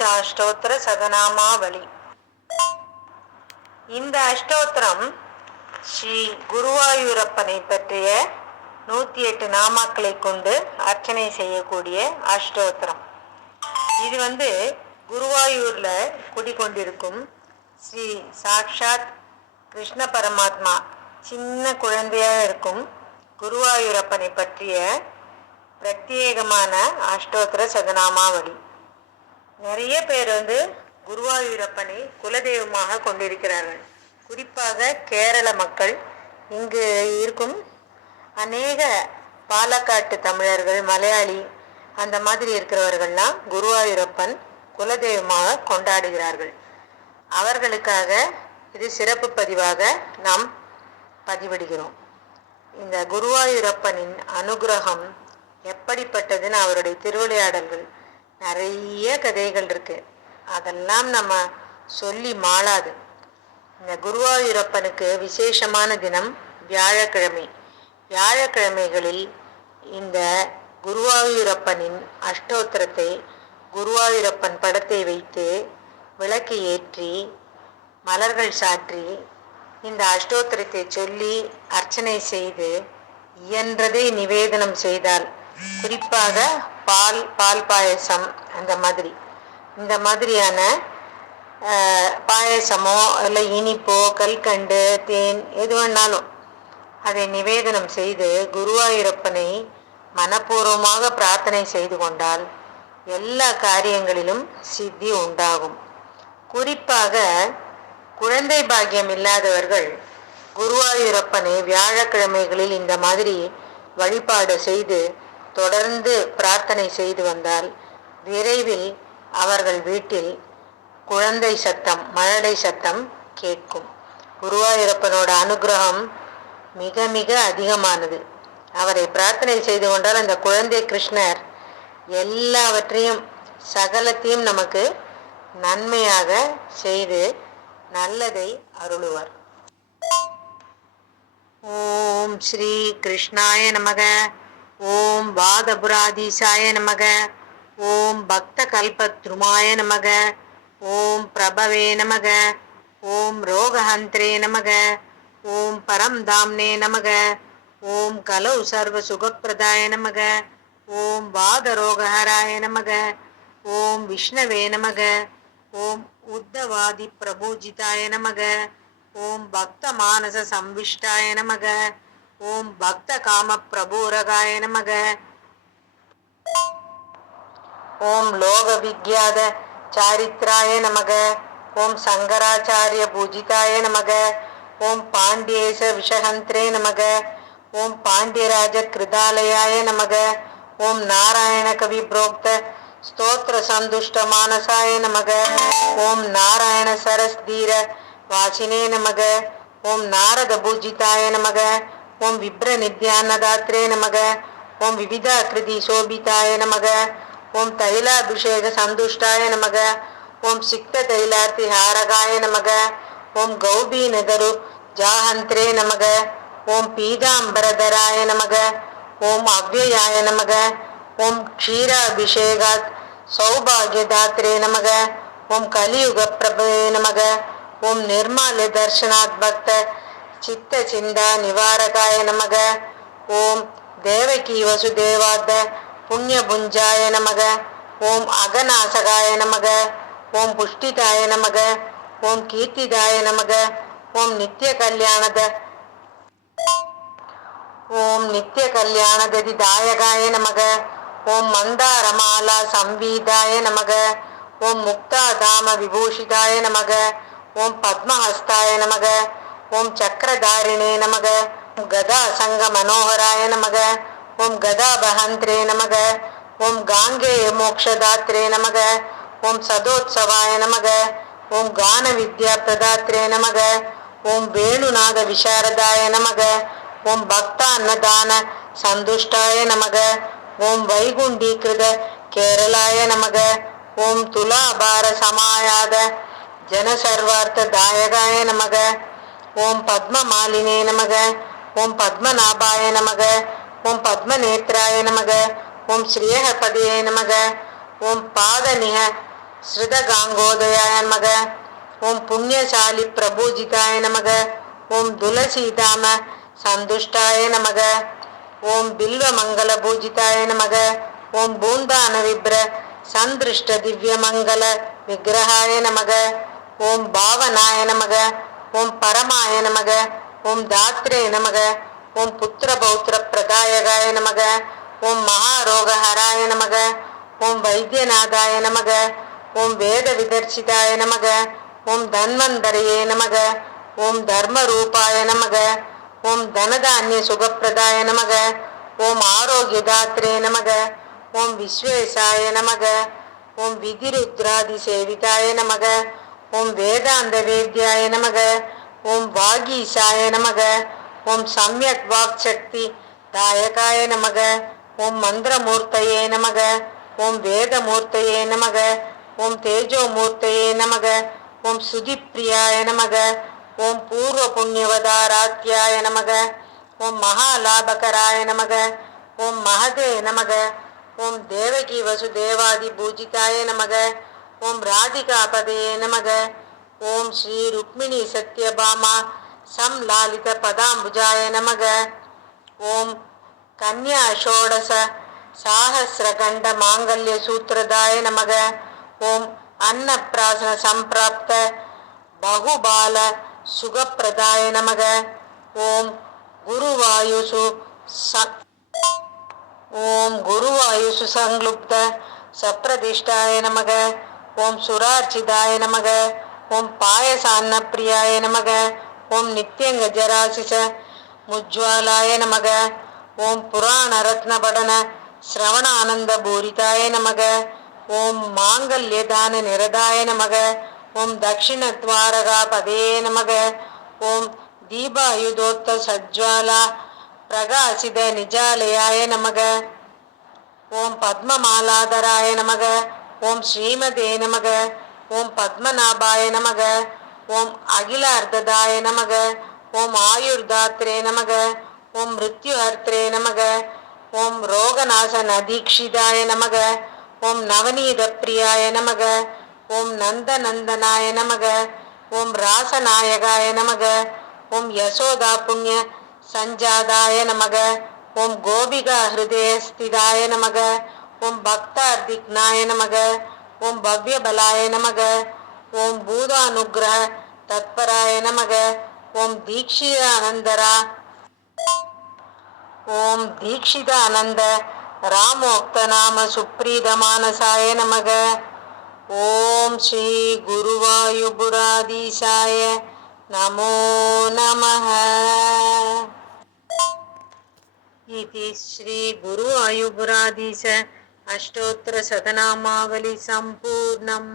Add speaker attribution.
Speaker 1: பாதபுராதீசா அஷ்டோத்திர சதநாமாவளி இந்த அஷ்டோத்திரம் ஸ்ரீ குருவாயூரப்பனை பற்றிய நூற்றி எட்டு நாமாக்களை கொண்டு அர்ச்சனை செய்யக்கூடிய அஷ்டோத்திரம். இது வந்து குருவாயூர்ல குடிகொண்டிருக்கும் ஸ்ரீ சாக்ஷாத் கிருஷ்ண பரமாத்மா சின்ன குழந்தையா இருக்கும் குருவாயூரப்பனை பற்றிய பிரத்யேகமான அஷ்டோத்திர சதநாமாவளி நிறைய பேர் வந்து குருவாயூரப்பனை குலதெய்வமாக கொண்டிருக்கிறார்கள். குறிப்பாக கேரள மக்கள் இங்கு இருக்கும் அநேக பாலக்காட்டு தமிழர்கள் மலையாளி அந்த மாதிரி இருக்கிறவர்கள்லாம் குருவாயூரப்பன் குலதெய்வமாக கொண்டாடுகிறார்கள். அவர்களுக்காக இது சிறப்பு பதிவாக நாம் பதிவிடுகிறோம். இந்த குருவாயூரப்பனின் அனுகிரகம் எப்படிப்பட்டதுன்னு அவருடைய திருவிளையாடல்கள் நிறைய கதைகள் இருக்கு. அதெல்லாம் நம்ம சொல்லி மாளாது. இந்த குருவாயூரப்பனுக்கு விசேஷமான தினம் வியாழக்கிழமை. வியாழக்கிழமைகளில் இந்த குருவாயூரப்பனின் அஷ்டோத்திரத்தை குருவாயூரப்பன் படத்தை வைத்து விளக்கு ஏற்றி மலர்கள் சாற்றி இந்த அஷ்டோத்திரத்தை சொல்லி அர்ச்சனை செய்து இயன்றதை நிவேதனம் செய்தால் குறிப்பாக பால் பால் பாயசம் அந்த மாதிரி. இந்த மாதிரியான பாயசமோ இல்லை இனிப்போ கல்கண்டு தேன் எது வேணாலும் அதை நிவேதனம் செய்து குருவாயூரப்பனை மனப்பூர்வமாக பிரார்த்தனை செய்து கொண்டால் எல்லா காரியங்களிலும் சித்தி உண்டாகும். குறிப்பாக குழந்தை பாக்கியம் இல்லாதவர்கள் குருவாயூரப்பனை வியாழக்கிழமைகளில் இந்த மாதிரி வழிபாடு செய்து தொடர்ந்து பிரார்த்தனை செய்து வந்தால் விரைவில் அவர்கள் வீட்டில் குழந்தை சத்தம் மழடை சத்தம் கேட்கும். குருவாயூரப்பனோட அனுகிரகம் மிக மிக அதிகமானது. அவரை பிரார்த்தனை செய்து கொண்டால் அந்த குழந்தை கிருஷ்ணர் எல்லாவற்றையும் சகலத்தையும் நமக்கு நன்மையாக செய்து நல்லதை அருளுவார். ஓம் ஸ்ரீ கிருஷ்ணாய நமக. ஓம் வாதபுராதீசாய நமக. ஓம் பக்த கல்பத்ருமாய நமக. ஓம் பிரபவே நமக. ஓம் ரோகஹந்திரே நமக. ஓம் பரம் தாம்னே நமக. ஓம் கலௌ சர்வ சுகப்பிரதாய நமக. ஓம் வாதரோகஹராய நமக. ஓம் விஷ்ணவே நமக. ஓம் உத்தவாதி பிரபூஜிதாய நமக. ஓம் பக்த மானச சம்விஷ்டாய நமக. ஓம் பக்த காம பிரபூரகாய நமக. ஓம் லோக விக்யாத சாரித்ராய நமக. ஓம் சங்கராச்சாரிய பூஜிதாய நமக. ஓம் பாண்டியேச விஷஹந்திரே நமக. ஓம் பாண்டியராஜ கிருதாலயாய நமக. ஓம் நாராயண கவி புரோக்த ஸ்தோத்திர சந்துஷ்ட மானசாய நமக. ஓம் நாராயண சரஸ்தீர வாசினே நமக. ஓம் நாரத பூஜிதாய நமக. ஓம் விப்ர நித்யானதாத்ரே நமக. ஓம் விவிதாக்கிருதி சோபிதாய நமக. ஓம் தைலாபிஷேக சந்துஷ்டாய நமக. ஓம் சிக்த தைலார்த்தி ஹாரகாய நமக. ஓம் கௌபி நகரு ஜாஹந்திரே நமக. ஓம் பீதாம்பரதராய நமக. ஓம் அவ்யயாய நமக. ஓம் க்ஷீராபிஷேகாத் சௌபாகியதாத்ரே நமக. ஓம் கலியுக பிரபே நமக. ஓம் நிர்மால தர்ஷனாத் பக்த சித்த சிந்தா நிவாரகாய நமக. ஓம் தேவகி வசுதேவாத்த புண்ணிய புஞ்சாய நமக. ஓம் அகநாசகாய நமக. ஓம் புஷ்டிதாய நமக. ஓம் கீர்த்திதாய நமக. ஓம் நித்திய கல்யாணத ஓம் நித்திய கல்யாணததி தாயகாய நமக. ஓம் மந்தாரமாலா சம்வீதாய நமக. ஓம் முக்தாதாம விபூஷிதாய நமக. ஓம் பத்மஹஸ்தாய நமக. ஓம் சக்கரதாரிணே நமக கதா சங்க மனோகராய நமக ஓம் கதா பகந்திரே நமக ஓம் காங்கேய மோக்ஷதாத்ரே நமக ஓம் சதோத்சவாய நமக ஓம் கான வித்யா பிரதாத்ரே நமக ஓம் வேணுநாத விசாரதாய நமக ஓம் பக்த அன்னதான சந்துஷ்டாய நமக ஓம் வைகுண்டீகிருத கேரளாய நமக ஓம் துலாபார சமாயாத ஜனசர்வார்த்த தாயகாய நமக ஓம் பத்ம மாலினே நமக. ஓம் பத்மநாபாய நமக. ஓம் பத்ம நேத்ராய நமக. ஓம் ஸ்ரீயகபதியே நமக. ஓம் பாதநிக ஸ்ருதகாங்கோதயாய நமக. ஓம் புண்ணியசாலி பிரபூஜிதாய நமக. ஓம் துளசிதாம சந்துஷ்டாய நமக. ஓம் பில்வ மங்கள பூஜிதாய நமக. ஓம் பூந்தான விப்ர சந்திருஷ்ட திவ்ய மங்கள விக்கிரகாய நமக. ஓம் பாவனாய நமக. ஓம் பரமாய நமக ஓம் தாத்ரே நமக ஓம் புத்திர பௌத்திர பிரதாயகாய நமக ஓம் மகாரோகஹராய நமக ஓம் வைத்தியநாதாய நமக ஓம் வேத விதர்சிதாய நமக ஓம் தன்வந்தரையே நமக ஓம் தர்ம ரூபாய நமக ஓம் தனதானிய சுகப்பிரதாய நமக ஓம் ஆரோக்கியதாத்ரே நமக ஓம் விஸ்வேசாய நமக ஓம் விதிருத்ராதி சேவிதாய நமக ஓம் வேதாந்த வேத்யாய நமக ஓம் வாகீசாய நமக ஓம் சம்யக் வாக் சக்தி தாயகாய நமக ஓம் மந்திரமூர்த்தையே நமக ஓம் வேதமூர்த்தையே நமக ஓம் தேஜோமூர்த்தையே நமக ஓம் சுதிப்பிரியாய நமக ஓம் பூர்வ புண்ணியவதாராத்தியாய நமக ஓம் மகாலாபகராய நமக ஓம் மகதே நமக ஓம் தேவகி வசுதேவாதி பூஜிதாய நமக ஓம் ராதிகாபதயே நமக. ஓம் ஸ்ரீ ருக்மிணி சத்யபாமா சம்லாலித பதாம்புஜாய நமக. ஓம் கன்யா ஷோடச சாகசிரகண்ட மாங்கல்ய சூத்திரதாய நமக. ஓம் அன்னப்பிராசன சம்பிராப்த பகுபால சுகப்பிரதாய நமக. ஓம் குருவாயுசு ஓம் குருவாயுசு சங்லுப்த சப்ரதிஷ்டாய நமக. ஓம் சுரார்ச்சிதாய நமக ஓம் பாயசான்னப்பிரியாய நமக ஓம் நித்யங்கஜராசிச முஜ்வாலாய நமக ஓம் புராண ரத்னபடன சிரவணானந்த பூரிதாய நமக ஓம் மாங்கல்யதான நிரதாய நமக ஓம் தட்சிணத்வாரகா பதே நமக ஓம் தீபாயுதோத்த சஜ்வாலா பிரகாசித நிஜாலயாய நமக ஓம் பத்மமாலாதராய நமக ஓம் ஸ்ரீமதே நமக ஓம் பத்மநாபாய நமக ஓம் அகில அர்த்ததாய நமக ஓம் ஆயுர்தாத்ரே நமக ஓம் மிருத்யுஹர்த்ரே நமக ஓம் ரோகநாசன தீக்ஷிதாய நமக ஓம் நவநீத பிரியாய நமக ஓம் நந்த நந்தனாய நமக ஓம் ராசநாயகாய நமக ஓம் யசோதா புண்ணிய சஞ்சாதாய நமக ஓம் கோபிகா ஹிருதய ஸ்திதாய நமக ஓம் பக்தார் திக்னாய நமக. ஓம் பவ்ய பலாய நமக. ஓம் பூதானுகிரக தத்பராய நமக. ஓம் தீக்ஷித அனந்தரா ஓம் தீக்ஷித அனந்த ராமோக்த நாம சுப்ரீத மானசாய நமக. ஓம் ஸ்ரீ குருவாயுபுராதீசாய நமோ நமக. இது ஸ்ரீ குரு ஆயுபுராதீச अष्टोत्तरशतनामावलि सम्पूर्णम्